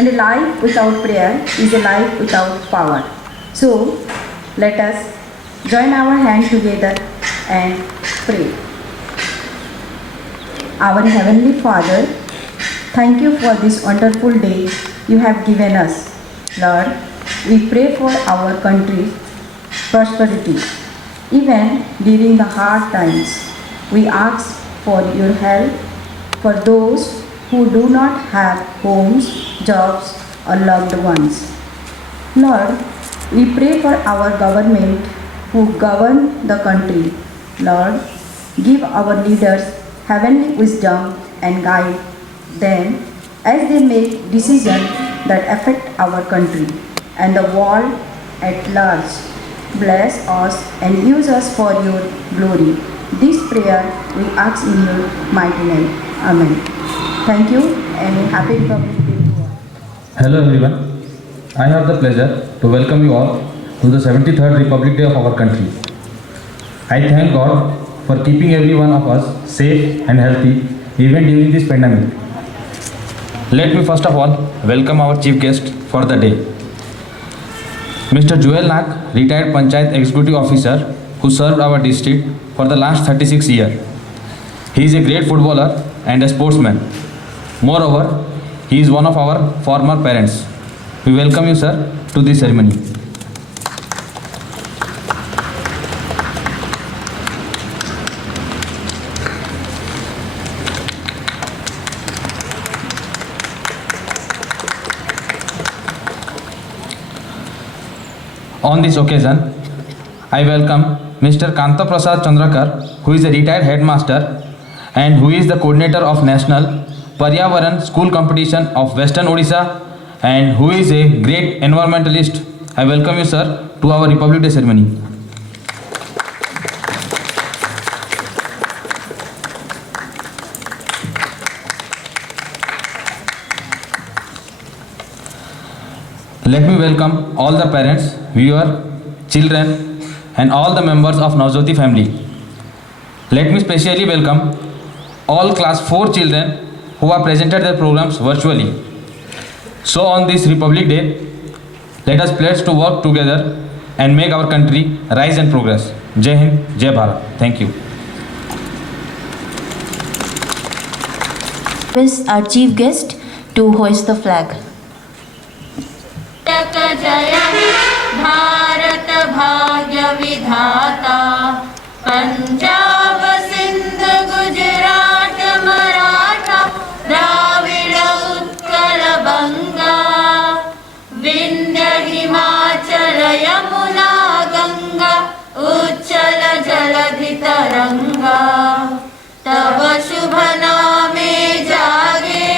and a life without prayer is a life without power. So, let us join our hands together and pray. Our Heavenly Father, thank you for this wonderful day you have given us. Lord, we pray for our country's prosperity. Even during the hard times, we ask for your help for those who do not have homes, jobs, or loved ones. Lord, we pray for our government who govern the country. Lord, give our leaders heavenly wisdom and guide them as they make decisions that affect our country and the world at large. Bless us and use us for your glory. This prayer we ask in your mighty name. Amen. Thank you and happy Republic Day to all. Hello everyone, I have the pleasure to welcome you all to the 73rd Republic Day of our country. I thank God for keeping every one of us safe and healthy even during this pandemic. Let me first of all welcome our chief guest for the day. Mr. Joel Nak, retired Panchayat Executive Officer who served our district for the last 36 years. He is a great footballer and a sportsman. Moreover, he is one of our former parents. We welcome you, sir, to this ceremony. On this occasion, I welcome Mr. Kanta Prasad Chandrakar, who is a retired headmaster and who is the coordinator of National Paryavaran School Competition of Western Odisha and who is a great environmentalist. I welcome you, sir, to our Republic Day ceremony. Let me welcome all the parents, viewers, children and all the members of Navjyoti family. Let me specially welcome all class 4 children who have presented their programs virtually. So on this Republic Day, let us pledge to work together and make our country rise and progress. Jai Hind, Jai Bharat. Thank you. Request our chief guest to hoist the flag. जय भारत भाग्य विधाता पंजाब सिंध गुजरात मराठा द्राविड़ उत्कल बंगा विंध्य हिमाचल यमुना गंगा उच्चल जलधि तरंगा तब शुभ नामे जागे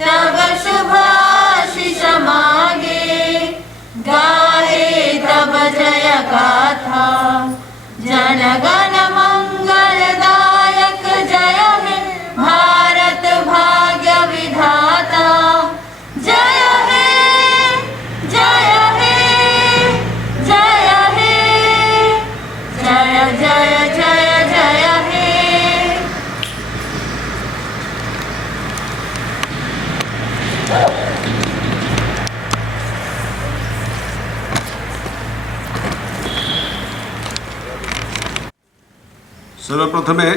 तब शुभ आशीष मागे गाहे तब जय गाथा जनगण मंगलदायक जय हे भारत भाग्य विधाता जय हे जय हे जय हे जय जय जय जय हे सर्वप्रथमे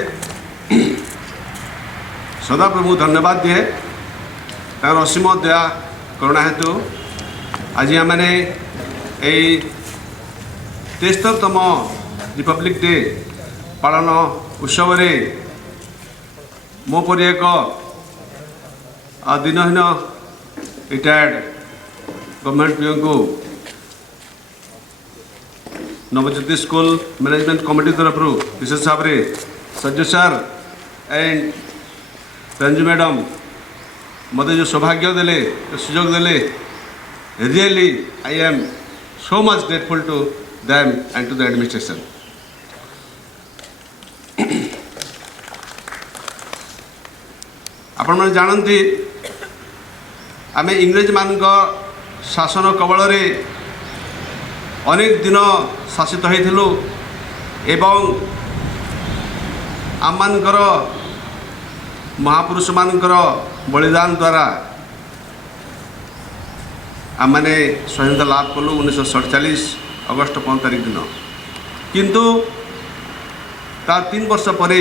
सदाप्रभु धन्यवाद दिए तार असीम दया करुणा हेतु आज आमने यही 73तम रिपब्लिक डे पालन उत्सव मो परि एक दिनहीन रिटायर्ड गवर्नमेंट पीओ को नवज्योति स्कूल मैनेजमेंट कमिटी तरफ विशेष भाव में Sajjo sir and Ranju madam मत जो सौभाग्य देले सुजोग देले really I am so much grateful to them and to the administration. आपण मैंने जानती आम इंग्रेज मान शासन कबल अनेक दिन शासित होइथिलु एवं आम मानकर महापुरुष मानकर बलिदान द्वारा आमने स्वाधीनता लाभ कलु 1947 अगस्ट 5 तारिख दिन किंतु तार 3 वर्ष पर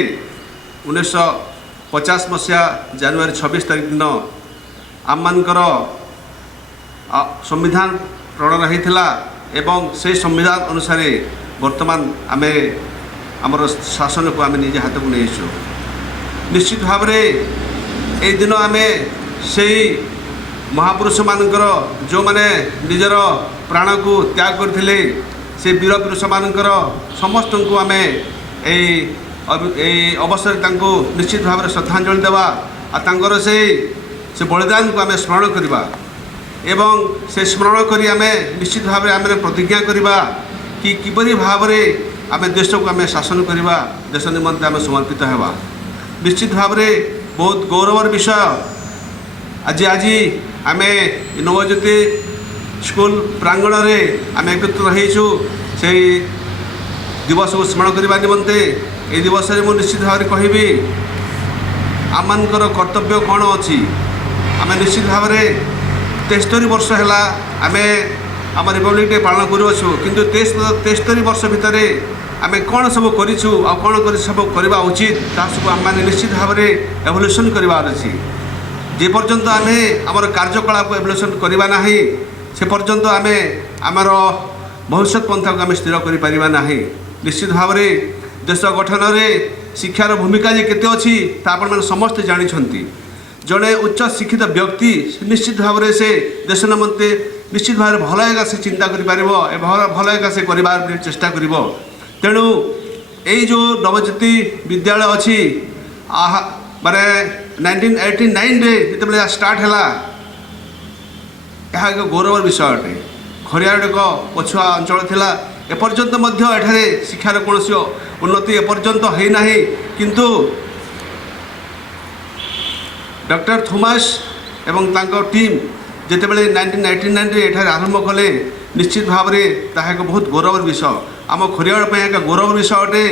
1950 मसीहा जनवरी 26 तारिख दिन आम मानकर संविधान प्रणयन होता एवं से संविधान अनुसार वर्तमान आमे आमर शासन को आम निजे हाथ को नहीं निश्चित भाव में दिन आम से महापुरुष मानकर जो माने निजर प्राण को त्याग करथिले से वीर पुरुष मानकर समस्त को आम अवसर तांको निश्चित भाव में श्रद्धांजलि देवा आर से बलिदान को आम स्मरण करवा एवं से स्मरण करी आम निश्चित भाव में आम प्रतिज्ञा करवा कि किपरि भाव में आम देश को आम शासन करवा देश निमंते आम समर्पित हेबा निश्चित भाव में बहुत गौरवर विषय आज आम नवज्योति स्कूल प्रांगण में आम एकत्र रहीचु से दिवस को स्मरण करने निमंते ये दिवस में मुझे निश्चित भाव में कहबी आम मानकर कर्तव्य कौन अच्छी आम निश्चित भाव में 73 वर्ष है आम आम रिपब्लिक डे पालन करूँ किंतु 73 वर्ष भितर आम कौन सब करूँ आ कौन कर सब करवा उचित ता सब आम मैंने निश्चित भाव में एवोल्यूशन करार अच्छी जे पर्यंत आम आमर कार्यकलाप को एवोल्यूशन करवा ना से पर्यंत आम आमर भविष्य पंथा को आम स्थिर करना निश्चित भाव में देश गठन में शिक्षार भूमिका जे केते अच्छी आपण मैंने समस्ते जानते जड़े उच्च शिक्षित व्यक्ति निश्चित भाव में से देश निमंते निश्चित भाव में भल एका से चिंता कर भल एका से करार चेष्टा कर तेणु यही जो नवज्योति विद्यालय अच्छी माने 1989 जिते स्टार्ट है यह एक गौरव विषय अटे खरियार एक पछुआ अंचल थिला एपर्यंत एठारे शिक्षार कौन उन्नति एपर्यंत होना किंतु डॉक्टर थॉमस एवं तांको टीम जिते बड़े 1989 एठारे आरंभ कले निश्चित भाव में ताहा एक बहुत गौरव विषय आम खरियार एक गौरव विषय अटे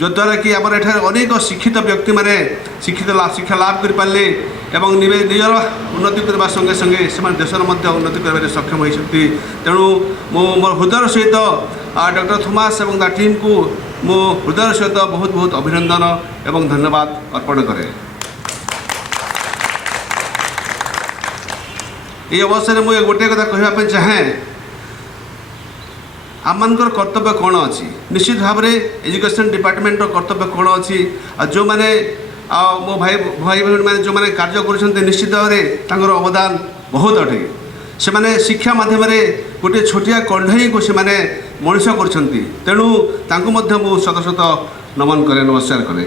जद्वारा कि आम एठारे अनेक शिक्षित व्यक्ति मैंने शिक्षा लाभ कर पारे एवं निजर उन्नति करने संगे संगे से देशर उन्नति कर सक्षम होती तेणु मोर हृदय सहित डॉक्टर थॉमस एवं ता टीम को मो हृदय सहित बहुत बहुत अभिनंदन एवं धन्यवाद अर्पण करे। ये अवसर में मुझे गोटे कथा कहवाई चाहे आम मानकर कर्तव्य कौन अच्छी निश्चित भाव में एजुकेशन डिपार्टमेंट कर्तव्य कौन अच्छी जो मैंने मो भाई भाई बहन मैंने जो मैंने कार्य कर निश्चित भाव में अवदान बहुत अटे से मैंने शिक्षा माध्यम गोटे छोटिया कढ़ई को से मनीष कर तेणु तांको शत शत नमन करे नमस्कार करे।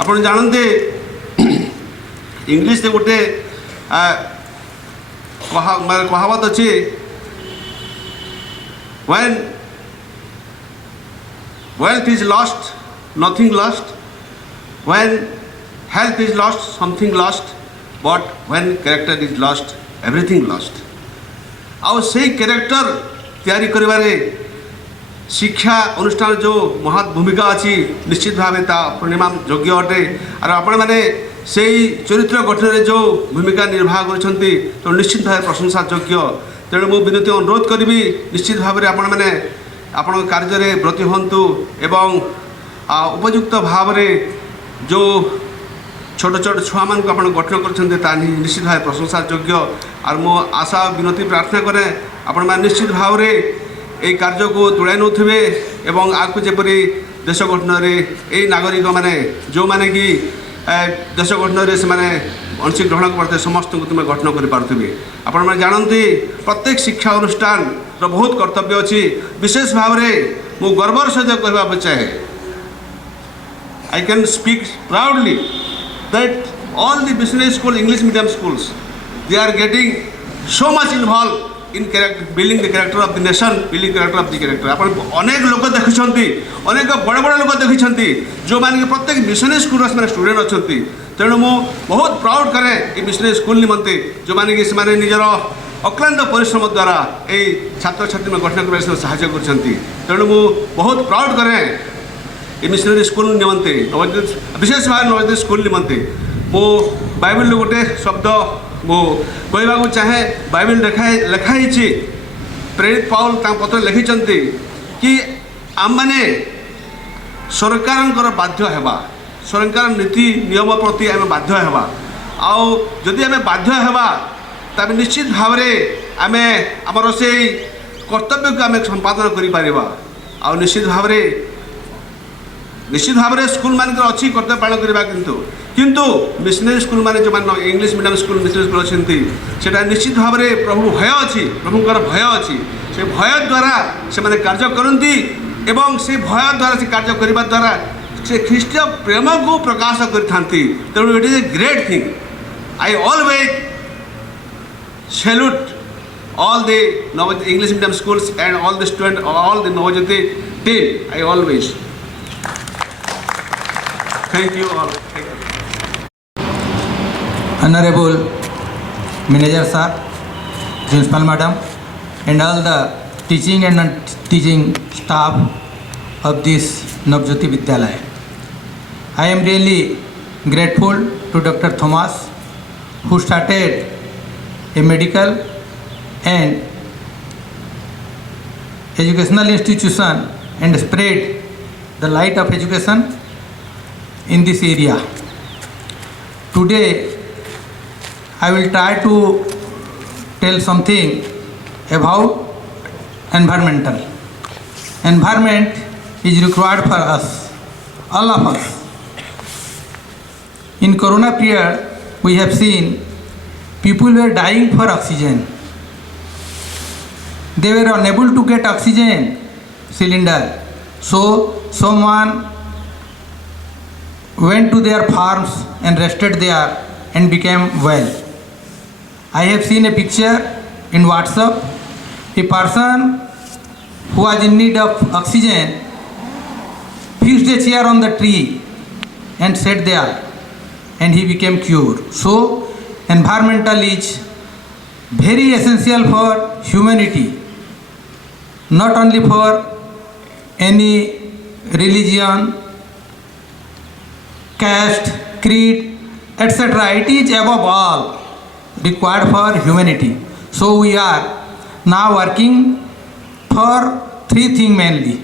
आप जानते इंग्लिश से गोटे कहावत अच्छी when wealth is lost nothing lost when health is lost something lost but when character is lost everything lost आउ से कैरेक्टर तैयारी करिबारे शिक्षा अनुष्ठान जो महत् भूमिका अच्छी निश्चित भाव परिणाम योग्य अटे और आपण मैंने से चरित्र गठन में जो भूमिका निर्वाह कर तो निश्चित भाव प्रशंसा योग्य तेणु मु विनती अनुरोध करी निश्चित भाव में आपण मैंने आपण कार्य ब्रती हूँ एवं उपयुक्त भाव में जो छोट छोट छुआ मान को गठन कर निश्चित भाव प्रशंसा योग्य और मो आशा विनती प्रार्थना करें आपण मैंने निश्चित भाव में ये कार्य को तुलाई नौथे एवं आपको जपरी देश गठन में यही नागरिक मैंने जो मैंने कि देश गठन में से अंशी ग्रहण करते समस्त को तुम गठन करें आपण मैंने जानती प्रत्येक शिक्षा अनुष्ठान बहुत कर्तव्य अच्छी विशेष भाव में मु गर्वर सहित कहवा चाहे I can speak proudly that all the business school English medium schools they are getting so much involve in building the character of the nation building character of the character आप अनेक लोक देखुं अनेक बड़ बड़ लोक देखी जो मैंने प्रत्येक मिशनरी स्कूल स्टूडेंट अच्छा तेणु मु बहुत प्राउड करे ये मिशनरी स्कूल निमंते जो मैंने कि निजर अक्लांत परिश्रम द्वारा ये छात्र छात्री में गठन कर साहाय्य कर तेणु मु बहुत प्राउड करे ये मिशनरी स्कूल निमंते विशेष भाव नवज्योति स्कूल निमंते मो बाइबल गोटे शब्द मु कहवाक चाहे बाइबल लिखाई प्रेरित पाउल पत्र लिखिं कि आम मैंने सरकार बाध्य हेबा सरकार नीति नियम प्रति आम बाध्य हेबा आउ जदि आम बाध्य हेबा तबे निश्चित भाव आम आमर से कर्तव्य को आम संपादन करिपारिबा आउ निश्चित भाव स्कूल मान अच्छी कर्तव्य पालन करवा किंतु मिशनरी स्कूल मान जो English medium school missionary school अच्छी सेटा निश्चित भाव प्रभु भय अच्छी प्रभुंर भय अच्छी से भय द्वारा से माने कार्य करती एवं से भय द्वारा से कार्य करने द्वारा से ख्रीष्टीय प्रेम को प्रकाश करते तेणु it is a great thing I always salute all the English medium schools and all the students, all the Navajyoti team. I always thank you all. Thank you. Honorable Manager Sir, Principal Madam, and all the teaching and non-teaching staff of this Navajyoti Vidyalaya. I am really grateful to Dr. Thomas, who started a medical and educational institution and spread the light of education in this area. Today I will try to tell something about environmental. Environment is required for us, all of us. In corona period we have seen people were dying for oxygen. They were unable to get oxygen cylinder, so someone went to their farms and rested there and became well. I have seen a picture in WhatsApp. A person who was in need of oxygen fixed a chair on the tree and sat there and he became cured. So environmental is very essential for humanity, not only for any religion, caste, creed, etc. It is above all required for humanity. So we are now working for three things mainly.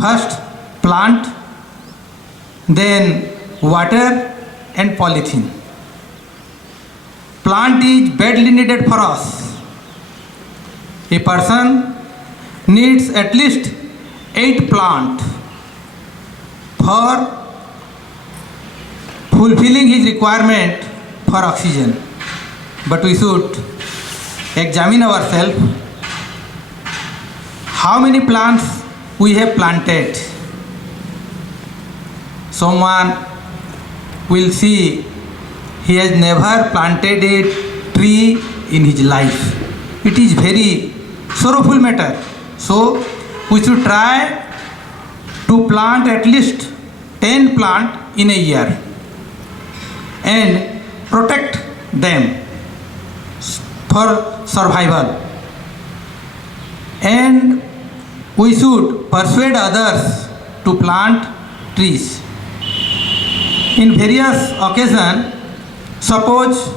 First, plant, then water and polythene. Plant is badly needed for us. A person needs at least 8 plants for fulfilling his requirement for oxygen. But we should examine ourselves how many plants we have planted. Someone will see he has never planted a tree in his life. It is very sorrowful matter. So we should try to plant at least 10 plants in a year and protect them for survival. And we should persuade others to plant trees. In various occasions, suppose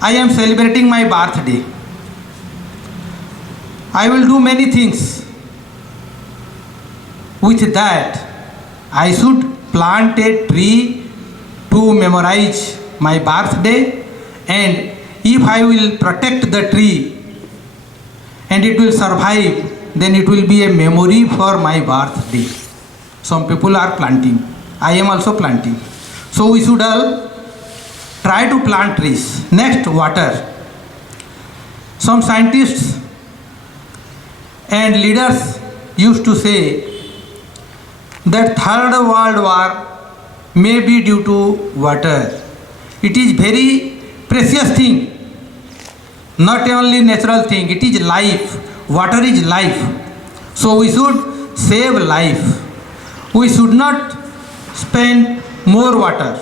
I am celebrating my birthday. I will do many things. With that, I should plant a tree to memorize my birthday, and if I will protect the tree and it will survive, then it will be a memory for my birthday. Some people are planting. I am also planting. So we should all try to plant trees. Next, water. Some scientists and leaders used to say that Third World War may be due to water. It is very precious thing, not only natural thing, it is life. Water is life. So we should save life. We should not spend more water.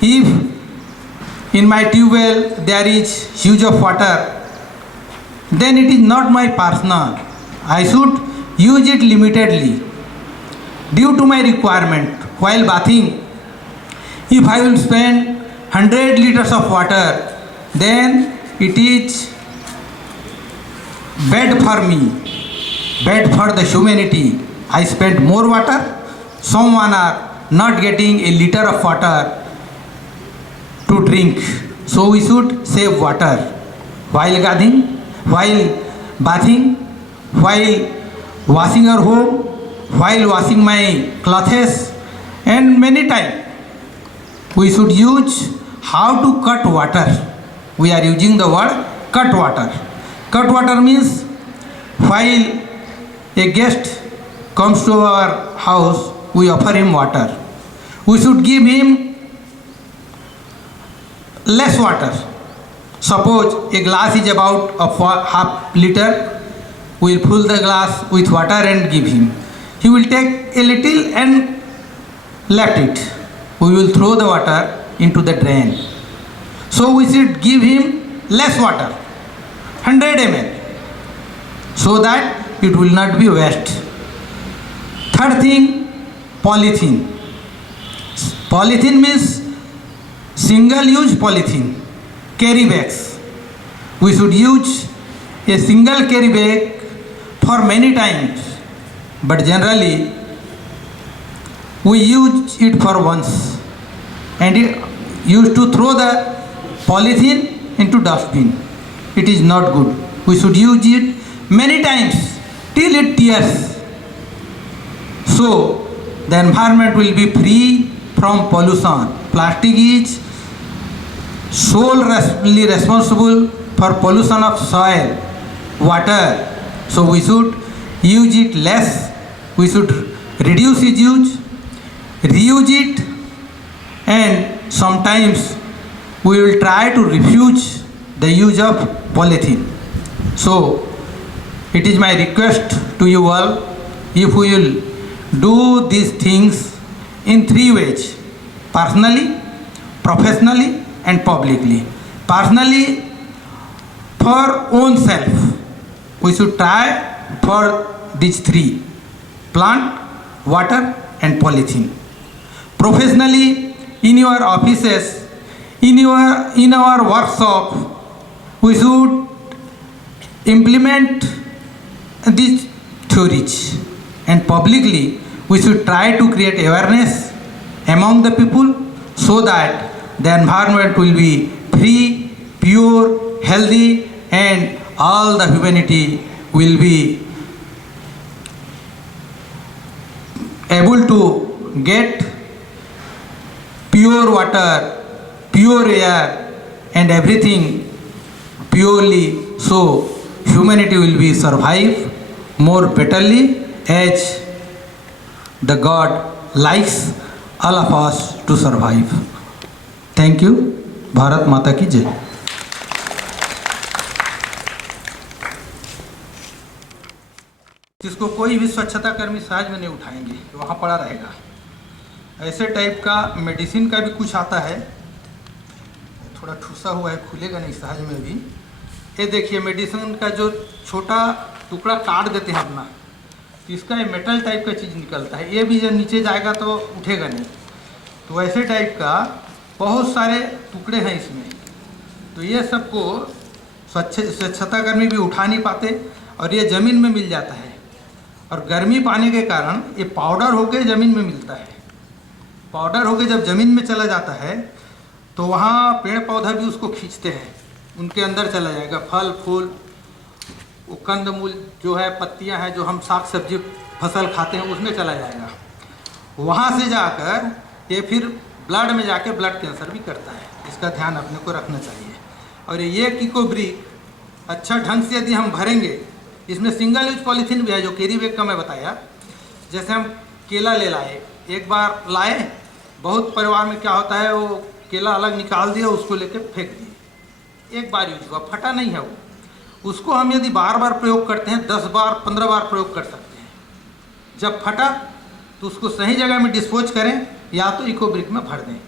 If in my tube well there is huge of water, then it is not my personal. I should use it limitedly due to my requirement. While bathing, if I will spend 100 liters of water, then it is bad for me, bad for the humanity. I spent more water. Someone are not getting a liter of water to drink. So we should save water while bathing, while washing our home, while washing my clothes, and many times we should use how to cut water. We are using the word cut water. Cut water means while a guest comes to our house, we offer him water. We should give him less water. Suppose a glass is about half liter, we will fill the glass with water and give him. He will take a little and left it. We will throw the water into the drain. So we should give him less water, 100 ml, so that it will not be waste. Third thing, polythene. Polythene means single-use polythene, carry bags. We should use a single carry bag for many times, but generally we use it for once and used to throw the polythene into dustbin. It is not good. We should use it many times till it tears. So the environment will be free from pollution. Plastic is solely responsible for pollution of soil, water. So we should use it less. We should reduce its use, reuse it, and sometimes we will try to refuse the use of polythene. So it is my request to you all, if we will do these things in three ways: personally, professionally, and publicly. Personally, for own self, we should try for these three: plant, water, and polythene. Professionally, in your offices, in our workshop, we should implement these theories. And publicly, we should try to create awareness among the people so that the environment will be free, pure, healthy, and all the humanity will be able to get pure water, pure air, and everything purely, so humanity will be survive more betterly as the God likes all of us to survive. Thank you. Bharat माता की जय. जिसको कोई भी स्वच्छता कर्मी सहज में नहीं उठाएंगे, वहाँ पड़ा रहेगा. ऐसे टाइप का मेडिसिन का भी कुछ आता है, थोड़ा ठूसा हुआ है, खुलेगा नहीं सहज में भी. ये देखिए मेडिसिन का जो छोटा टुकड़ा काट देते हैं अपना, तो इसका ये मेटल टाइप का चीज़ निकलता है. ये भी जब नीचे जाएगा तो उठेगा नहीं. तो ऐसे टाइप का बहुत सारे टुकड़े हैं इसमें. तो ये सबको स्वच्छता कर्मी भी उठा नहीं पाते और ये ज़मीन में मिल जाता है. और गर्मी पाने के कारण ये पाउडर होकर ज़मीन में मिलता है. पाउडर होकर जब ज़मीन में चला जाता है तो वहाँ पेड़ पौधा भी उसको खींचते हैं, उनके अंदर चला जाएगा. फल फूल, वो कंदमूल जो है, पत्तियां हैं जो हम साग सब्जी फसल खाते हैं, उसमें चला जाएगा. वहाँ से जाकर ये फिर ब्लड में जाके ब्लड कैंसर भी करता है. इसका ध्यान अपने को रखना चाहिए. और ये इकोब्रिक अच्छा ढंग से यदि हम भरेंगे, इसमें सिंगल यूज पॉलीथीन भी है जो कैरी बैग का मैं बताया. जैसे हम केला ले लाए, एक बार लाए, बहुत परिवार में क्या होता है, वो केला अलग निकाल दिया, उसको लेके फेंक दिए. एक बार यूज हुआ, फटा नहीं है वो. उसको हम यदि बार बार प्रयोग करते हैं, 10 बार 15 बार प्रयोग कर सकते हैं. जब फटा तो उसको सही जगह में डिस्पोज करें या तो इकोब्रिक में भर दें,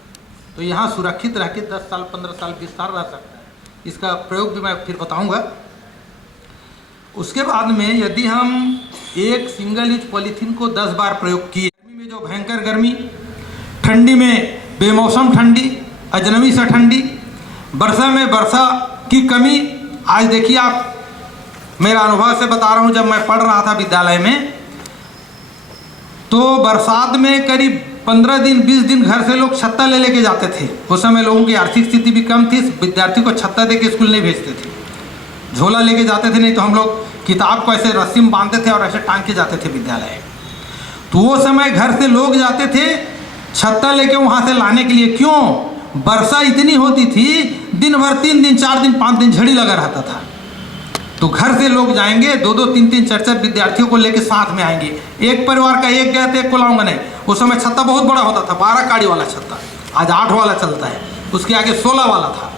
तो यहाँ सुरक्षित रह के 10 साल 15 साल 20 साल रह सकता है. इसका प्रयोग भी मैं फिर बताऊंगा. उसके बाद में यदि हम एक सिंगल यूज पॉलीथीन को 10 बार प्रयोग किए, गर्मी में जो भयंकर गर्मी, ठंडी में बेमौसम ठंडी, अजनबी सा ठंडी, वर्षा में वर्षा की कमी। आज देखिए आप, मेरा अनुभव से बता रहा हूँ, जब मैं पढ़ रहा था विद्यालय में तो बरसात में करीब 15 दिन 20 दिन घर से लोग छत्ता ले लेके जाते थे। उस समय लोगों की आर्थिक स्थिति भी कम थी, विद्यार्थी को छत्ता दे के स्कूल नहीं भेजते थे, झोला लेके जाते थे, नहीं तो हम लोग किताब को ऐसे रस्सी में बांधते थे और ऐसे टांग के जाते थे विद्यालय। तो वो समय घर से लोग जाते थे छत्ता लेके वहाँ से लाने के लिए। क्यों? वर्षा इतनी होती थी, दिन भर 3 दिन 4 दिन 5 दिन झड़ी लगा रहता था। तो घर से लोग जाएंगे, 2-2 3-3 4-4 विद्यार्थियों को लेके साथ में आएंगे। एक परिवार का एक गया तो एक को लाऊंगा नहीं। उस समय छत्ता बहुत बड़ा होता था, 12 काड़ी वाला छत्ता, आज 8 वाला चलता है, उसके आगे 16 वाला था।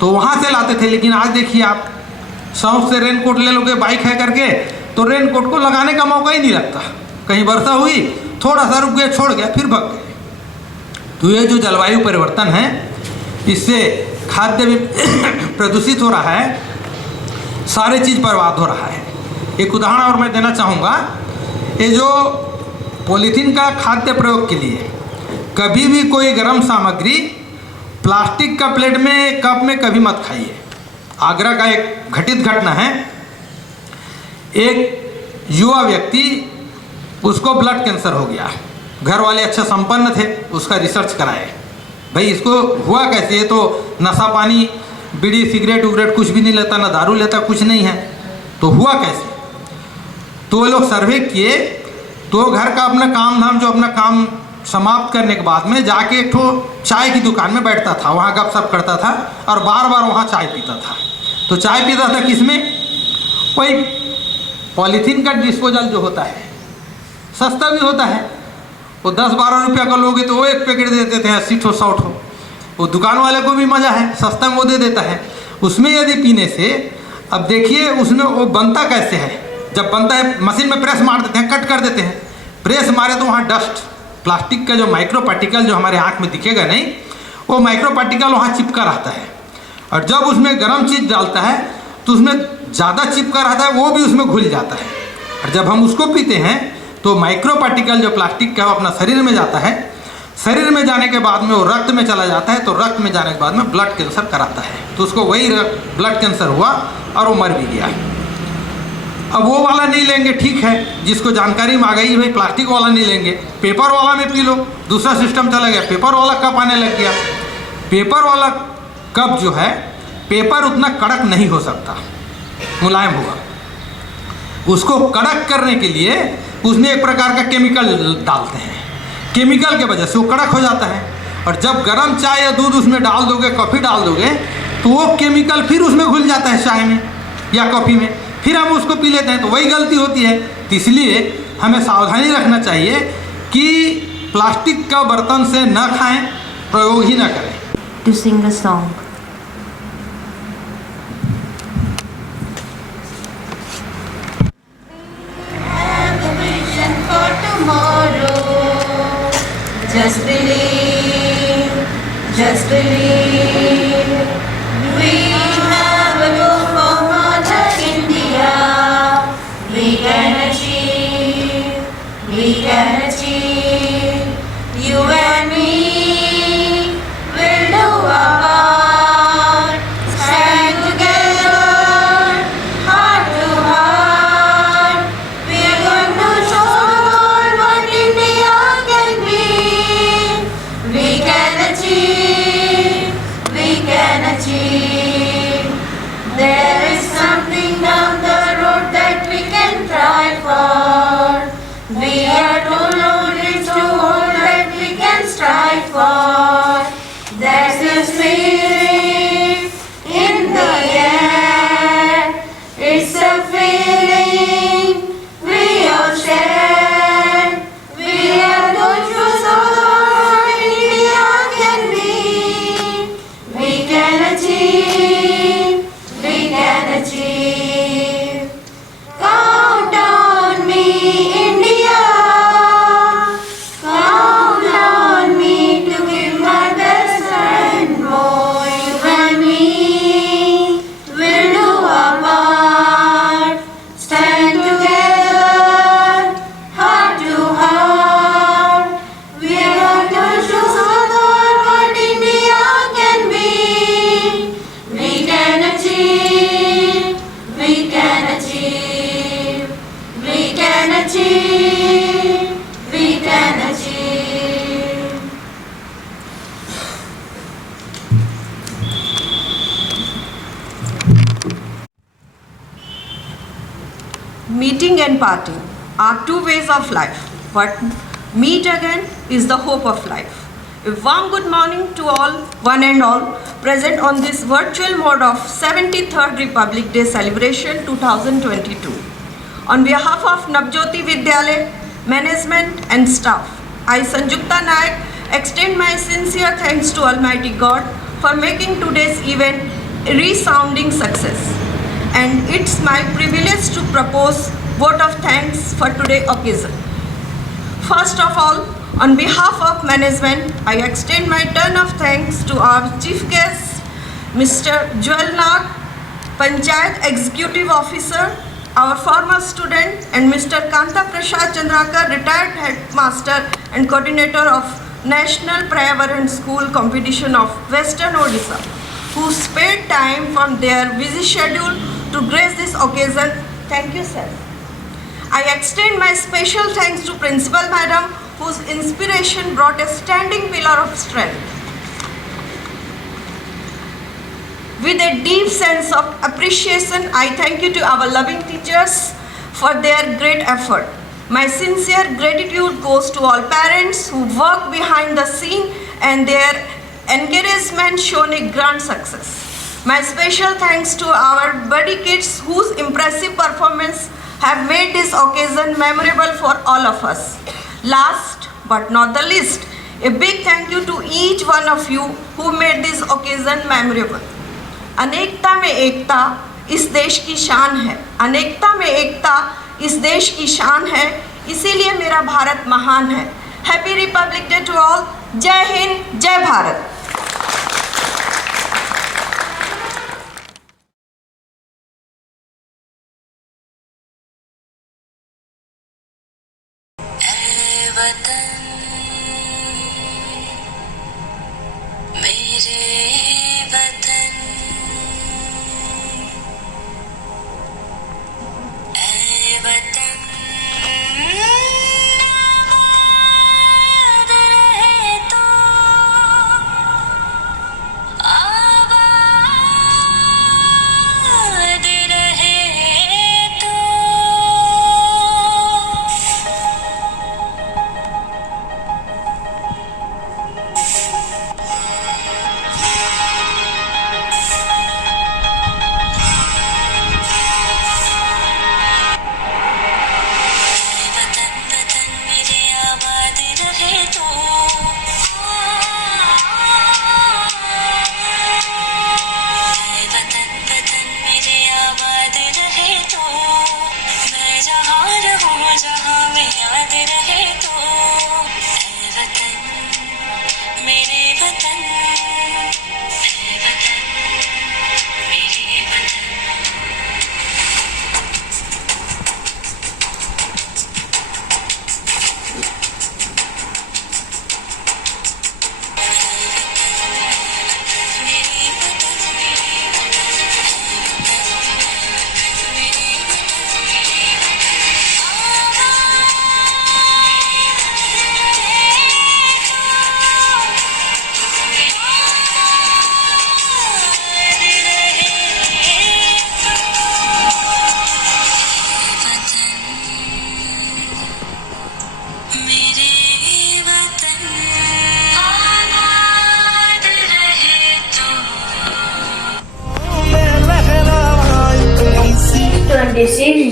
तो वहाँ से लाते थे। लेकिन आज देखिए आप, शौक से रेनकोट ले लोगे बाइक है करके, तो रेनकोट को लगाने का मौका ही नहीं लगता। कहीं वर्षा हुई, थोड़ा सा रुक गया, छोड़ गया, फिर भग गए। तो ये जो जलवायु परिवर्तन है, इससे खाद्य भी प्रदूषित हो रहा है, सारे चीज़ बर्बाद हो रहा है। एक उदाहरण और मैं देना चाहूँगा, ये जो पॉलीथीन का खाद्य प्रयोग के लिए, कभी भी कोई गर्म सामग्री प्लास्टिक का प्लेट में कप में कभी मत खाइए। आगरा का एक घटित घटना है, एक युवा व्यक्ति, उसको ब्लड कैंसर हो गया। घर वाले अच्छे संपन्न थे, उसका रिसर्च कराए, भाई इसको हुआ कैसे। ये तो नशा पानी, बीड़ी सिगरेट उगरेट कुछ भी नहीं लेता, ना दारू लेता, कुछ नहीं है, तो हुआ कैसे। तो वो लोग सर्वे किए, तो घर का अपना काम धाम, जो अपना काम समाप्त करने के बाद में जाके एक ठो चाय की दुकान में बैठता था, वहाँ गपशप करता था और बार बार वहाँ चाय पीता था। तो चाय पीता था किसमें? कोई पॉलीथीन का डिस्पोजल जो होता है, सस्ता भी होता है, वो 10-12 रुपया का लोगे तो वो एक पैकेट दे देते हैं 80 ठो 100 ठो। वो दुकान वाले को भी मज़ा है, सस्ता में वो दे देता है। उसमें यदि पीने से, अब देखिए उसमें वो बनता कैसे है। जब बनता है मशीन में प्रेस मार देते हैं, कट कर देते हैं, प्रेस मारे तो वहाँ डस्ट, प्लास्टिक का जो माइक्रो पार्टिकल जो हमारे आँख में दिखेगा नहीं, वो माइक्रो पार्टिकल वहाँ चिपका रहता है। और जब उसमें गर्म चीज़ डालता है तो उसमें ज़्यादा चिपका रहता है, वो भी उसमें घुल जाता है। और जब हम उसको पीते हैं तो माइक्रो पार्टिकल जो प्लास्टिक का, वो अपना शरीर में जाता है। शरीर में जाने के बाद में वो रक्त में चला जाता है, तो रक्त में जाने के बाद में ब्लड कैंसर कराता है। तो उसको वही ब्लड कैंसर हुआ और वो मर भी गया। अब वो वाला नहीं लेंगे, ठीक है, जिसको जानकारी में आ गई भाई प्लास्टिक वाला नहीं लेंगे, पेपर वाला में पी लो। दूसरा सिस्टम चला गया, पेपर वाला कप आने लग गया। पेपर वाला कप जो है, पेपर उतना कड़क नहीं हो सकता, मुलायम होगा। उसको कड़क करने के लिए उसमें एक प्रकार का केमिकल डालते हैं, केमिकल के वजह से वो कड़क हो जाता है। और जब गर्म चाय या दूध उसमें डाल दोगे, कॉफ़ी डाल दोगे, तो वो केमिकल फिर उसमें घुल जाता है चाय में या कॉफ़ी में, फिर हम उसको पी लेते हैं। तो वही गलती होती है। तो इसलिए हमें सावधानी रखना चाहिए कि प्लास्टिक का बर्तन से न खाएं, प्रयोग ही न करें। To sing a song. Have a vision for tomorrow. Just believe, just believe. We have a hope for Mother India. We can achieve, we can achieve. You and me will do our part. Stand together, heart to heart. We are going to show the world what India can be. We can achieve, we can achieve. and partying are two ways of life. What meet again is the hope of life. A warm good morning to all, one and all, present on this virtual mode of 73rd Republic Day celebration 2022. On behalf of Navjyoti Vidyalaya, management and staff, I, Sanjukta Nayak, extend my sincere thanks to Almighty God for making today's event a resounding success. And it's my privilege to propose vote of thanks for today's occasion. First of all, on behalf of management, I extend my turn of thanks to our chief guest, Mr. Joel Nag, Panchayat Executive Officer, our former student, and Mr. Kanta Prasad Chandrakar, retired headmaster and coordinator of National Prayavaran School Competition of Western Odisha, who spared time from their busy schedule to grace this occasion. Thank you, sir. I extend my special thanks to Principal Madam, whose inspiration brought a standing pillar of strength. With a deep sense of appreciation, I thank you to our loving teachers for their great effort. My sincere gratitude goes to all parents who work behind the scene and their encouragement shown a grand success. My special thanks to our buddy kids whose impressive performance have made this occasion memorable for all of us. Last but not the least, a big thank you to each one of you who made this occasion memorable. अनेकता में एकता इस देश की शान है, अनेकता में एकता इस देश की शान है, इसीलिए मेरा भारत महान है. Happy Republic Day to all. जय हिंद, जय Bharat.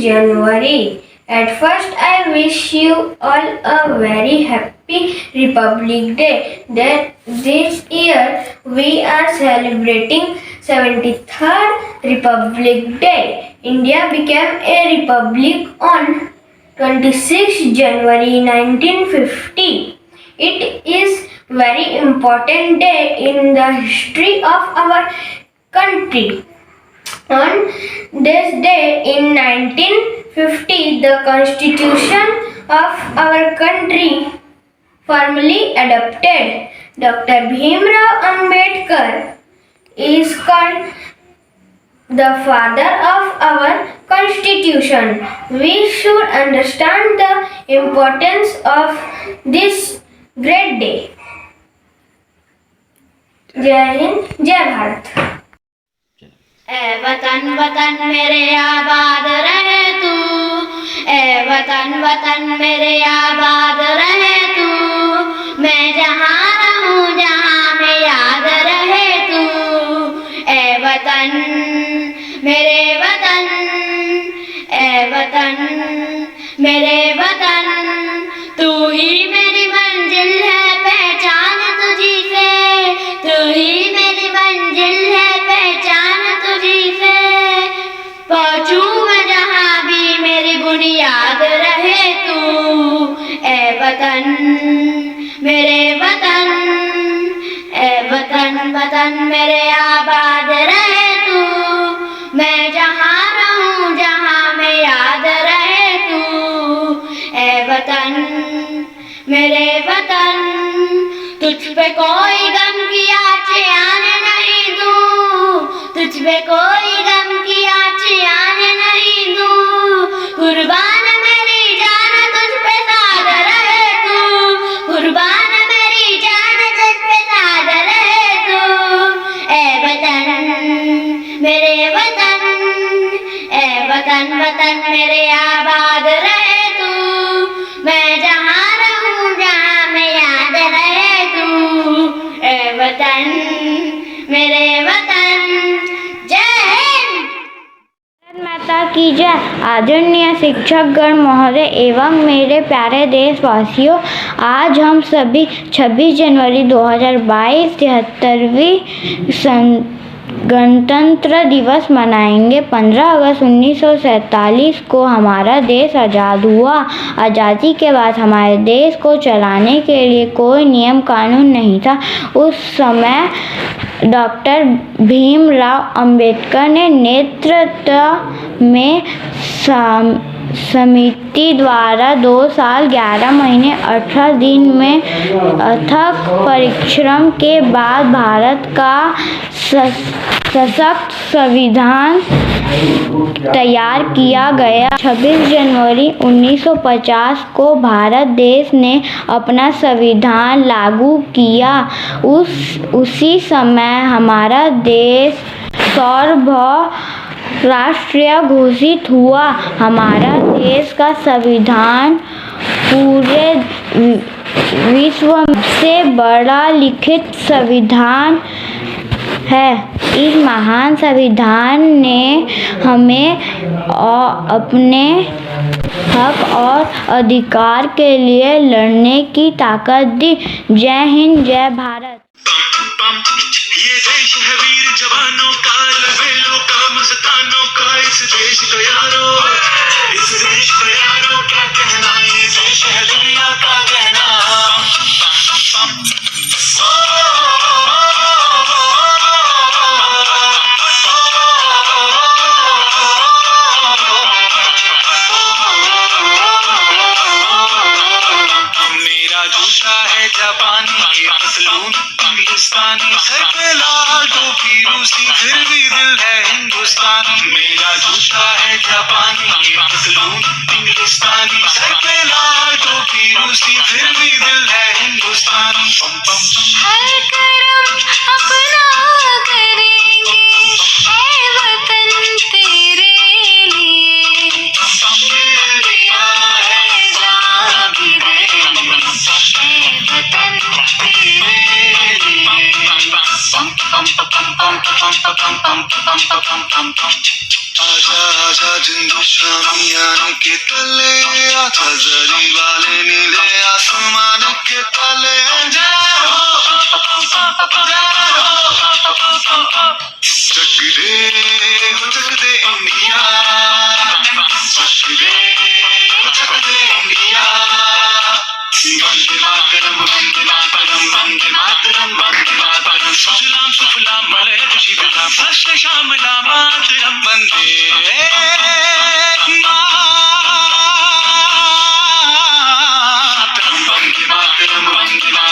January. At first, I wish you all a very happy Republic Day. That this year we are celebrating 73rd Republic Day. India became a republic on 26 January 1950. It is very important day in the history of our country. On this day in 1950, the Constitution of our country formally adopted. Dr. Bhimrao Ambedkar is called the father of our Constitution. We should understand the importance of this great day. जय हिंद, जय भारत. ए वतन वतन मेरे आबाद रहे तू, ए वतन वतन मेरे आबाद रहे तू, मैं जहाँ रहूँ जहाँ में याद रहे तू। ए वतन मेरे वतन, ए वतन मेरे वतन, तू ही मेरी मंजिल है पहचान तुझी से, तू ही मेरी मंजिल है पहचान तुझी से। पहुँचूँ मैं जहाँ भी मेरी बुनियाद रहे तू। ए वतन मेरे वतन, ए वतन वतन मेरे आबाद रहे तू, मैं जहाँ रहूँ जहाँ में याद रहे तू। ए वतन मेरे वतन, तुझ पे कोई गम की आँचें आने नहीं दूँ, तुझ पे कोई गम की आँचें आने नहीं दूँ। कुर्बान मेरी जान तुझ पे साद रहे तू, कुर्बान मेरी जान तुझ पे साद रहे तू। ए वतन मेरे वतन, ए वतन वतन मेरे आबाद रहे तू, मैं जहाँ रहूँ जहाँ में याद रहे तू। ए वतन मेरे वतन, जय हिंद। भारत माता की जय। आदरणीय शिक्षकगण महोदय एवं मेरे प्यारे देशवासियों, आज हम सभी 26 जनवरी 2022 73वीं गणतंत्र दिवस मनाएंगे। 15 अगस्त 1947 को हमारा देश आज़ाद हुआ। आज़ादी के बाद हमारे देश को चलाने के लिए कोई नियम कानून नहीं था। उस समय डॉक्टर भीमराव अंबेडकर ने नेतृत्व में समिति द्वारा 2 साल 11 महीने 18 दिन में अथक परिश्रम के बाद भारत का सशक्त संविधान तैयार किया गया। 26 जनवरी 1950 को भारत देश ने अपना संविधान लागू किया। उसी समय हमारा देश सार्वभौम राष्ट्रीय घोषित हुआ। हमारा देश का संविधान पूरे विश्व से बड़ा लिखित संविधान है। इस महान संविधान ने हमें अपने हक और अधिकार के लिए लड़ने की ताकत दी। जय हिंद, जय भारत। ये देश है वीर जवानों का, लबेलों का, मस्तानों का, इस देश को यारो, इस देश को यारो क्या कहना, ये देश है दुनिया का कहना। मेरा जूता है जापानी, ये पतलून हिंदुस्तानी, सर पे लाल टोपी रूसी, फिर भी दिल है हिंदुस्तानी। मेरा जूता है जापानी, ये पतलून इंग्लिस्तानी, सर पे लाल टोपी रूसी, फिर भी दिल है हिंदुस्तानी। हर करम अपना करेंगे ऐ वतन तेरे लिए, दिया है जान भी देंगे ऐ वतन तेरे लिए। आजा आजा जिंदुशामी आने के तले, आजा जरी वाले नीले आसमान के तले। चक दे हो चक दे इंडिया, चक दे हो चक दे इंडिया। वंदे मातरम वंदे मातरम वंदे मातरम वंदे मातरम। सुजलाम सुफलाम मलय पुष्पिताम सस्य श्यामलाम मातरम। वंदे मातरम वंदे मातरम वंदे Mataram.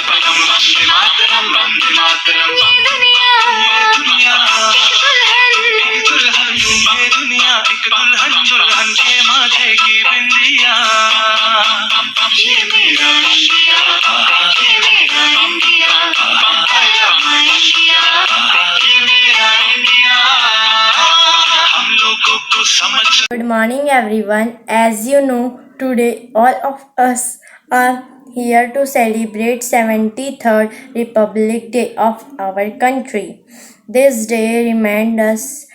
Good morning, everyone. As you know, today all of us are here to celebrate 73rd Republic Day of our country. This day reminds us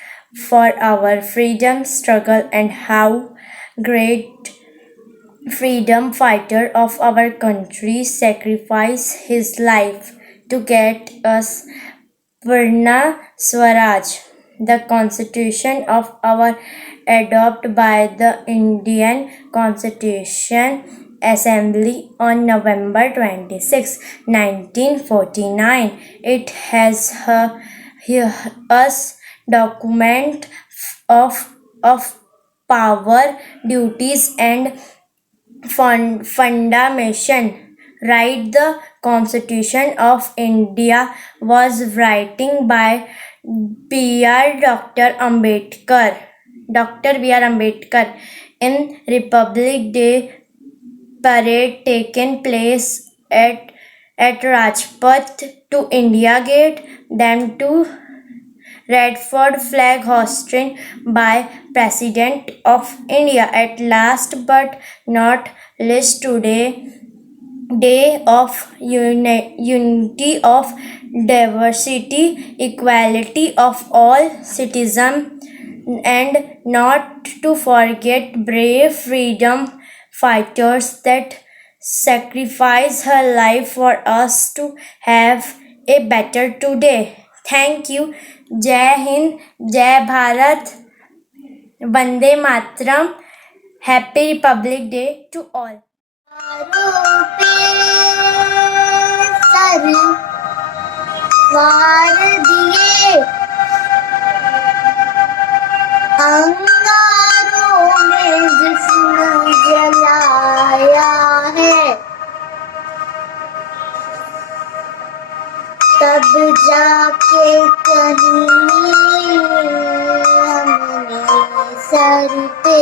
for our freedom struggle and how great freedom fighter of our country sacrificed his life to get us Varna Swaraj, the constitution of our adopted by the Indian Constitution Assembly on November 26, 1949. It has us document of power, duties and fundamental right. The Constitution of India was written by Dr. B.R. Ambedkar in Republic Day parade taken place at Rajpath to India Gate, then to Redford flag hosted by President of India. At last but not least, today, Day of Unity of Diversity, Equality of all citizens, and not to forget brave freedom fighters that sacrifice her life for us to have a better today. Thank you. जय हिंद, जय भारत, वंदे Mataram. Happy Republic Day to all. वार दिए अंगारों में जिस्म जलाया है, तब जाके कहीं हमने सर पे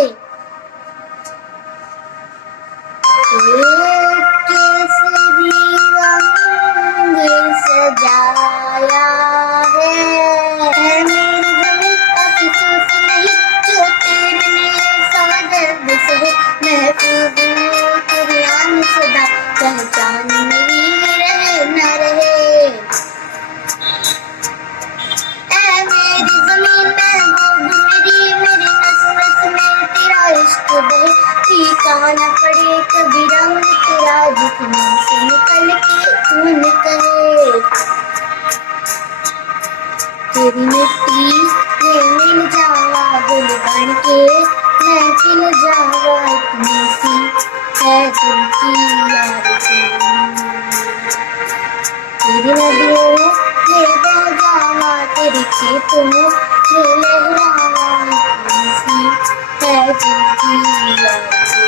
केसरी रंग सजाया है। मेरी जमीन अफसोस नहीं जो तेरे लिए सादर्द सहे, महफूज तेरी आन सदा पहचान मेरी रहे न रहे। मेरी जमीन महबूब मेरी नस नस में तेरा इश्क बहे, फीका न पड़े कभी रंग तेरा जिसमें से निकल के खून कहे। तेरी मिट्टी में मिल जावा गुल बन के, मैं खिल जावा इतनी सी है दिल की आरज़ू। तेरी नदियों में बह जावा, तेरी खेतों में लहरावा इतनी सी है दिल की आरज़ू।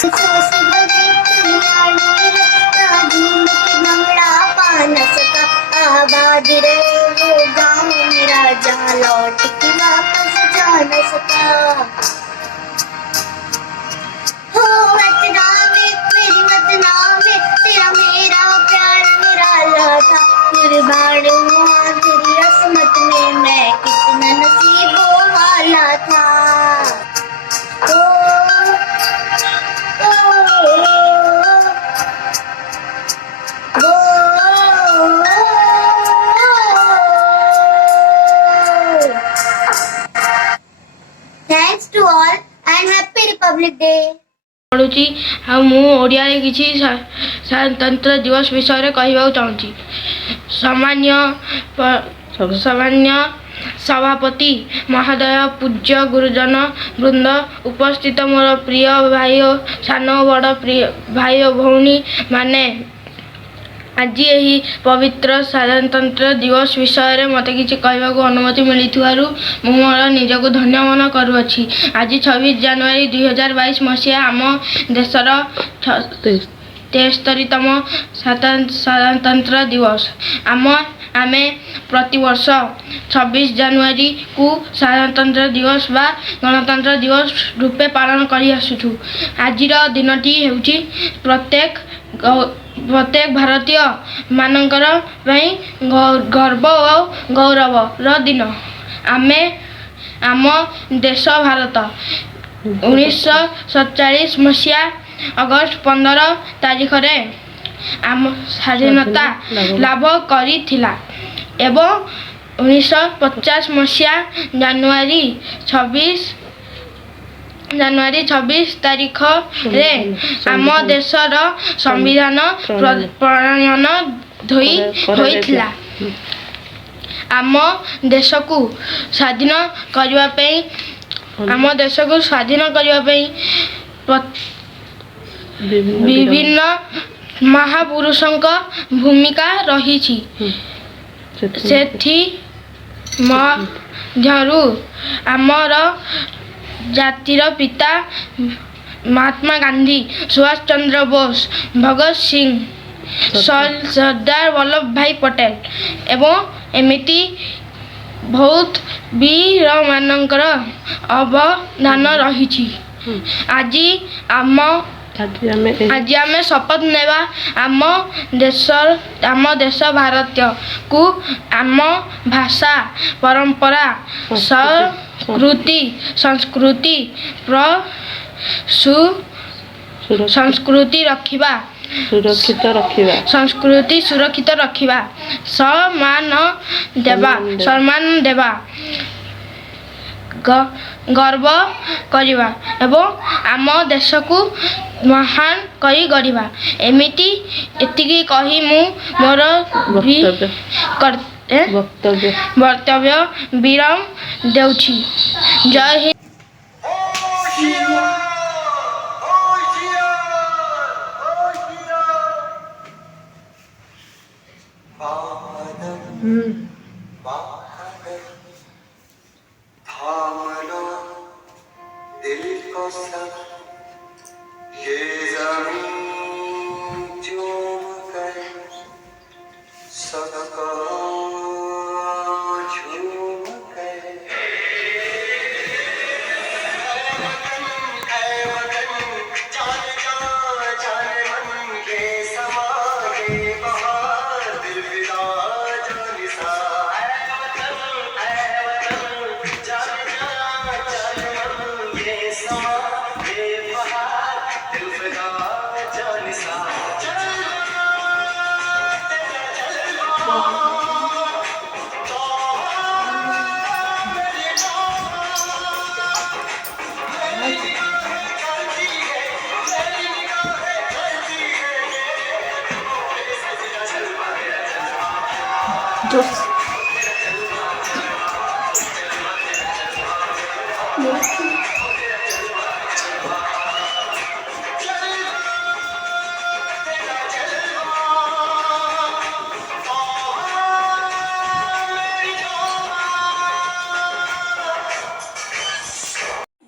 सोच बजे दुनिया ने रखता झूम के भंगड़ा पा न सका, आबाद रहे वो गाँव मेरा जहाँ लौट के वापस जा न सका। हो वतना में मेरी वतना में तेरा मेरा प्यार निराला था, कुर्बान हुआ तेरी असमत में मैं कितना नसीबों वाला था। Thanks to all and happy Republic Day. पढ़ुची हाँ मु ओडिया रे किछि साधारणतंत्र दिवस विषय कहबाक चाहूँगी। सामान्य सभापति महोदय, पूज्य गुरुजन वृंद, उपस्थित मोर प्रिय भाई सान बड़ प्रिय भाई भौणी माने, आज यही पवित्र साधारणतंत्र दिवस विषय मत किसी कहवाक अनुमति मिली मु मोर निजक धन्य मन करुअछि। आज 26 जनवरी 2022 मसीहा आम देशर 73तम साधारणतंत्र दिवस। आमे प्रतिवर्ष 26 जनवरी को साधारणतंत्र दिवस बा गणतंत्र दिवस रूपे पालन करि आसुछु। आज दिनटी हेउछि प्रत्येक प्रत्येक भारतीय मानकर ପାଇଁ गर्व और गौरवर दिन। आमे आम देश भारत 1947 मसीहा अगस्त 15 तारीख रे आम स्वाधीनता लाभ करिथिला एवं 1950 मसीहा जानुआरी 26 तारीख रे आम देशर संविधान प्रणयन होइथिला। आम देश को स्वाधीन करबा पई विभिन्न महापुरुषों भूमिका रही। सेठी मध्यरु आमर जातिर पिता महात्मा गांधी, सुभाष चंद्र बोस, भगत सिंह, सरदार वल्लभ भाई पटेल एवं एमिति बहुत वीर मानकर अवदान रही। आज आमे शपथ नेवा आम देश भारत को आम भाषा परंपरा संस्कृति सुरक्षित रखिबा सम्मान देवा गर्व करिबा एवं आम देश को महान करी गढ़िबा। एमिति एतिकी कही मु मोर वक्तव्य विराम देउछि। जय हिंद। थाम लो दिल को सब ये ज़मीं चूम कर सबको झूम कर। ऐ वतन जान जा जान मन ये समा ये बहार दिल फिदा जान सा।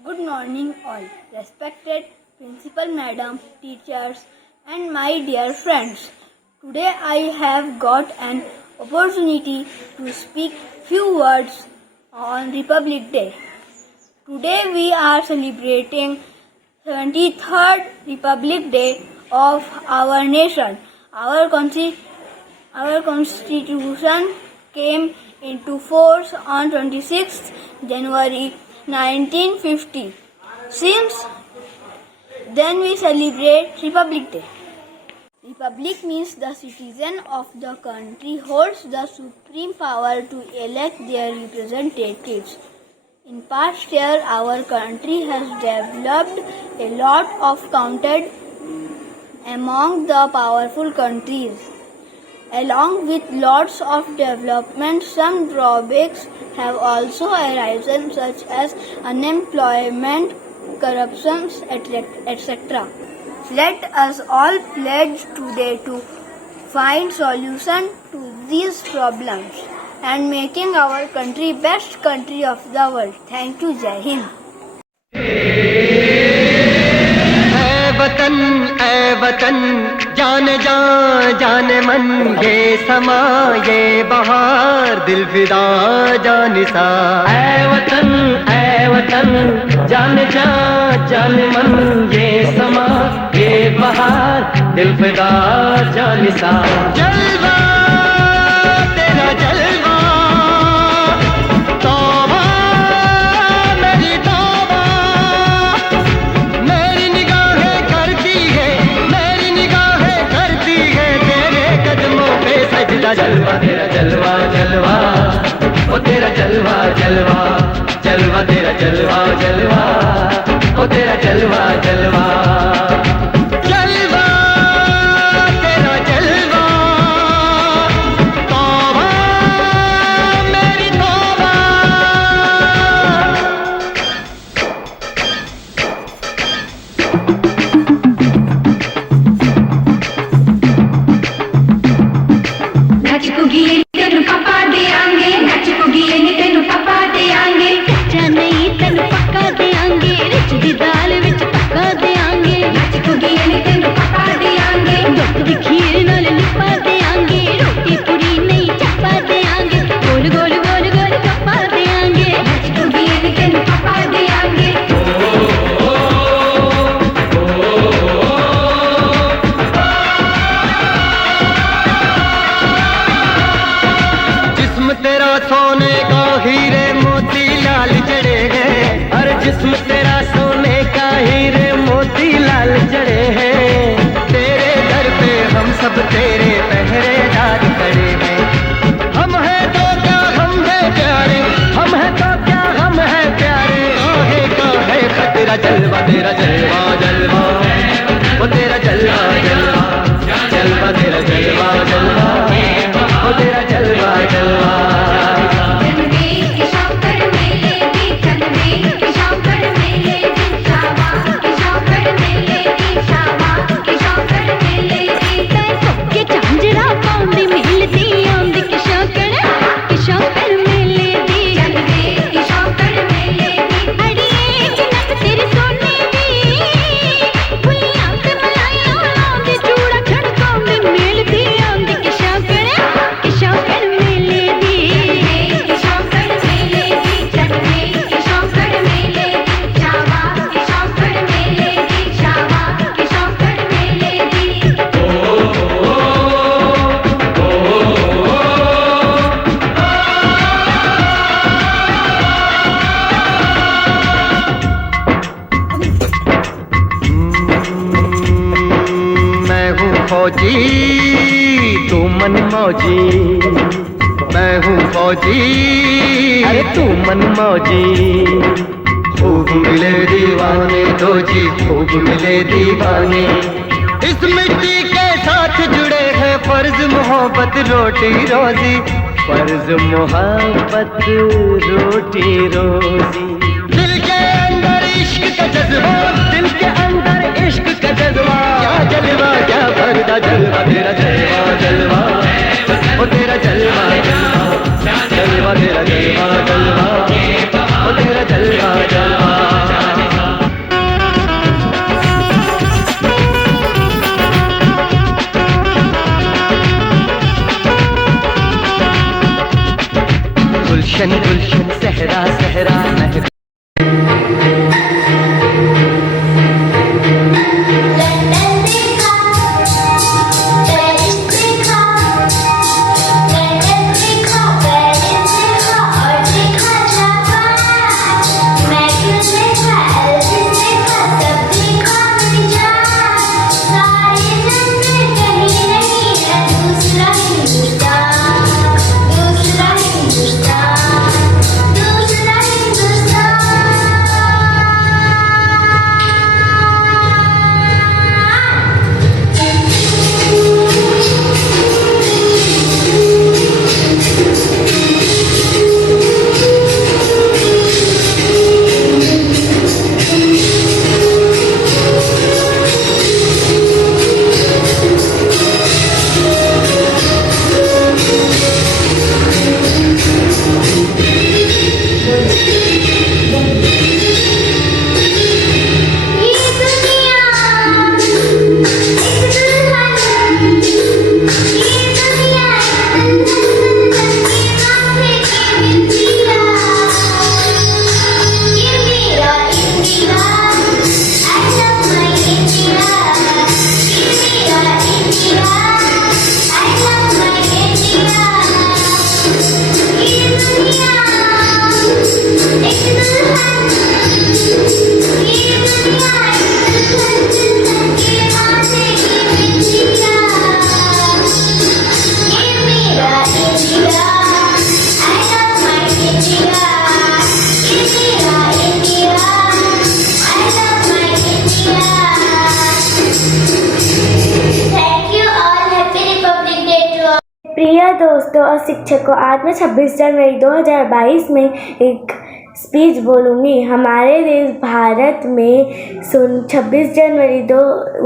Good morning all, respected principal madam, teachers and my dear friends. Today I have got an opportunity to speak few words on Republic Day. Today we are celebrating 73rd Republic Day of our nation. Our constitution came into force on 26th January 1950. Since then we celebrate Republic Day. Republic means the citizen of the country holds the supreme power to elect their representatives. In past year, our country has developed a lot of counted among the powerful countries. Along with lots of development, some drawbacks have also arisen, such as unemployment, corruption, etc. Let us all pledge today to find solution to these problems and making our country best country of the world. Thank you. Jai Hind. ऐ वतन जान जा जान मन ये समा ये बहार दिल फिदा जानिसा। ऐ वतन जान जा जान मन ये समा ये बहार दिल फिदा जानिसा। जलवा तेरा जलवा, तौबा मेरी तौबा, मेरी निगाहें करती है, मेरी निगाहें करती है तेरे कदमों पे सजदा। जलवा तेरा जलवा जलवा, ओ तेरा जलवा जलवा, जलवा तेरा जलवा जलवा, ओ तेरा जलवा जलवा। जलवा तेरा जलवा, तौबा मेरी तौबा। नचकोगी तेनु पापा देंगे, नचकोगी तेनु पापा देंगे, कच्चा नहीं तेनु पक्का देंगे, रिच दी दाल विच पक्का देंगे। नचकोगी तेनु पापा देंगे, दुख दी खीर नाल लिपा देंगे, रोटी पूरी नहीं चपा देंगे, गोल गोल गोल गोल कपा देंगे। नचकोगी तेनु पापा देंगे। जिस्म तेरा सोने का हीरे मोती लाल जड़े हैं, अरे जिस्म तेरा सोने का हीरे मोती लाल जड़े हैं। तेरे दर पे हम सब तेरे पहरेदार खड़े हैं। हम हैं तो क्या हम हैं प्यारे, हम हैं तो क्या हम हैं प्यारे। काहे का है खतरा, जलवा तेरा जलवा जलवा, वो तेरा जलवा जलवा, जलवा तेरा जलवा जलवा, वो तेरा जलवा जलवा। फौजी तू मन मौजी, मैं हूँ फौजी अरे तू मन मौजी। खूब मिले दीवाने दो जी, खूब मिले दीवाने। इस मिट्टी के साथ जुड़े हैं फर्ज मोहब्बत रोटी रोजी, फर्ज मोहब्बत रोटी रोजी। दिल के अंदर इश्क का जज्बा, दिल के अंदर इश्क का जज्बा। क्या जलवा क्या भरदा जलवा तेरा जलवा जलवा, ओ तेरा जलवा जलवा, जलवा तेरा जलवा जलवा, ओ तेरा जलवा जलवा। गुलशन गुलशन सहरा सहरा महक। दूसरा प्रिय दोस्तों और शिक्षकों, आज मैं 26 जनवरी 2022 में एक स्पीच बोलूँगी। हमारे देश भारत में 26 जनवरी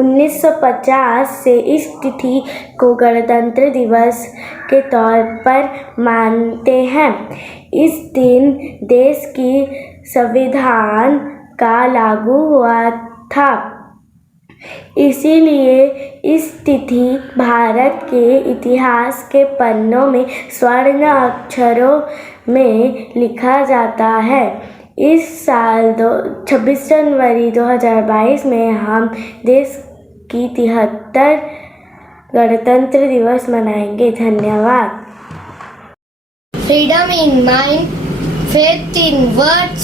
1950 से इस तिथि को गणतंत्र दिवस के तौर पर मानते हैं। इस दिन देश की संविधान का लागू हुआ था। इसीलिए इस तिथि भारत के इतिहास के पन्नों में स्वर्ण अक्षरों में लिखा जाता है। इस साल 26 जनवरी 2022 में हम देश की 73 गणतंत्र दिवस मनाएंगे। धन्यवाद। Freedom in mind, faith in words,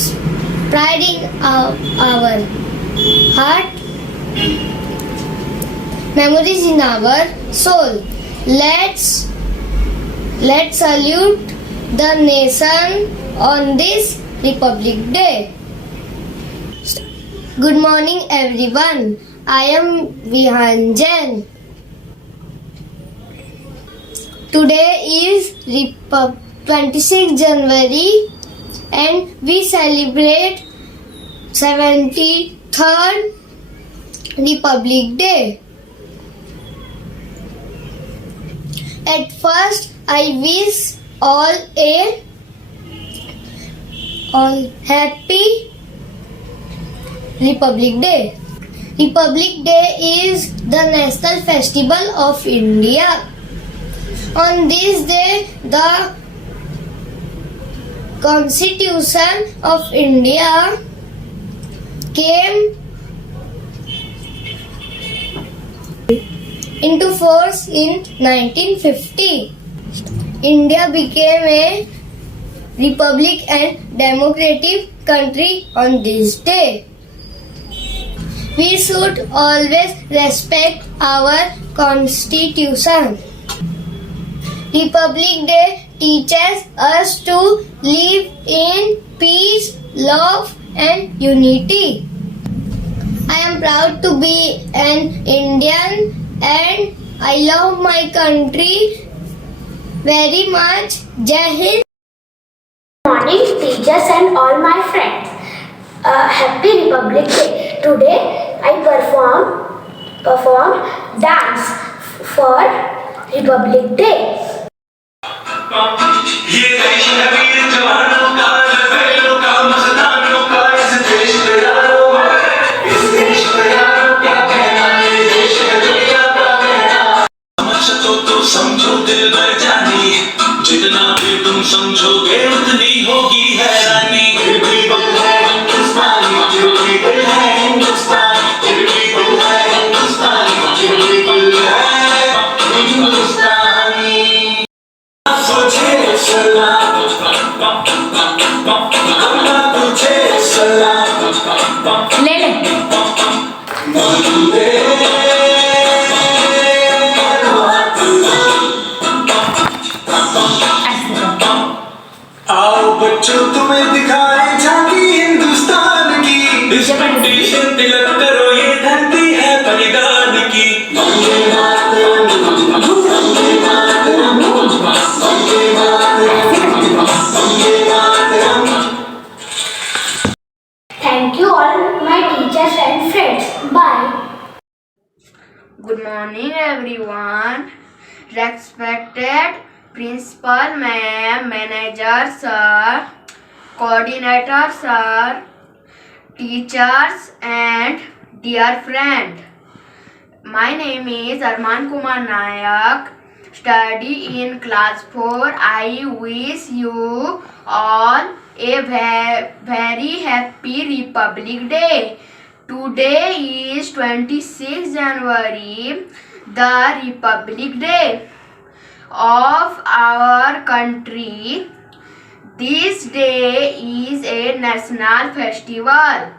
pride in our heart, memories in our soul. Let's salute the nation on this Republic Day. Good morning everyone. I am Vihan Jain. Today is 26 January and we celebrate 73rd Republic Day. At first, I wish all happy Republic Day. Republic Day is the national festival of India. On this day, the Constitution of India came into force in 1950. India became a republic and democratic country on this day. We should always respect our constitution. Republic Day teaches us to live in peace, love and unity. I am proud to be an Indian and I love my country very much. Jai Hind. Good morning, teachers and all my friends. Happy Republic Day. Today I perform dance for Republic Day. ये देश है वीर जवानों का, लड़ाइयों का, मर्दानों का, इस देश पे यारों इस देश पे यारों क्या कहना, ये देश है दुनिया का कहना। समझो तो समझो दिल भर जानी, जितना भी तुम समझोगे उतनी होगी हैरानी। फिर भी दिल है हिंदुस्तानी, फिर भी दिल है हिंदुस्तानी, फिर भी दिल है हिंदुस्तानी, फिर भी दिल है हिंदुस्तानी। तुझे सलाम, अल्लाह तुझे सलाम, ले ले वंदे आओ बच्चों तुम्हें दिखाए झांकी हिंदुस्तान की, इस मिट्टी से तिलक करो ये धरती है बलिदान की। वंदे मातरम, वंदे मातरम, वंदे मातरम, वंदे Mataram. Thank you all my teachers and friends. Bye. Good morning everyone. Respected principal ma'am, manager sir, coordinator sir, teachers and dear friend. My name is Arman Kumar Nayak. Study in class 4. I wish you all a very happy Republic Day. Today is 26 January, the Republic Day of our country. This day is a national festival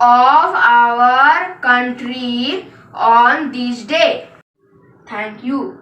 of our country on this day. Thank you.